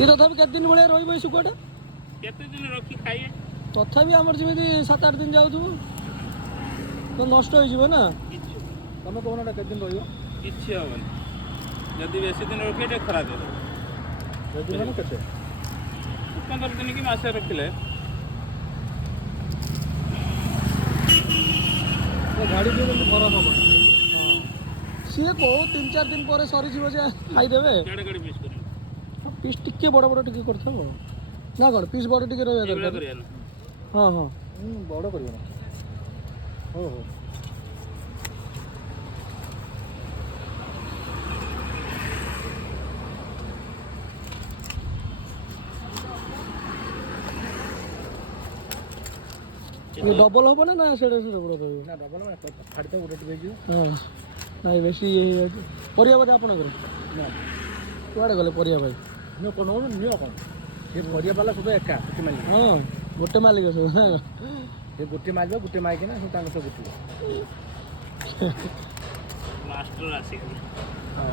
ये तथापि केते दिन भलिया रहइबो ए सुकुआटा केते दिन रखी खाइए तथापि हमर जेमिति 7-8 दिन जाउथु तो नष्ट हो जिवो ना किछि ତମେ କହୁନଟା କେତେ ଦିନ ରହିବ? किछि हबन जदि बेसी दिन रखिए टे खराब हो ଯଦି ମାନେ କେତେ? 15 दिन की मासे रखिले ଗାଡ଼ି ଟିକେ ଯେମିତି ଖରାପ ହବ। सी को 3-4 दिन पर सरी जीव जे खाइदेवे केड़े केड़े पीस करिए पीस टिके बड़ बड़ टिके करथबो ना कौन पीस बड़ टिके रहया एगुला दरकार करिए ना हाँ हाँ ବଡ଼ କରିବ ନା। ହଉ ହଉ। ये डबल हो ना सेटा से डबल रहइबो ନା ଡବଲ ମାନେ ଛାଡ଼ିତେ ଗୋଟେ ଟିକେ ହେଇଯିବ। हाँ नहीं बेसी ये परिया बोधे आपण कर ନା कुआडे गले परिया भाई ନିଅ କ'ଣ ହଉନି ନିଅ କ'ଣ ସେ ପରିବା ବାଲା ସବୁ ଏକା ଗୋଟେ ମାଲିକ। हाँ गोटे मालिक सब ସେ ଗୋଟେ ମାଲିକ ଗୋଟେ ମାଇକିନା ସବୁ ତାଙ୍କ ସହ ଗୁଟିବ। मास्टर आसी ହଁ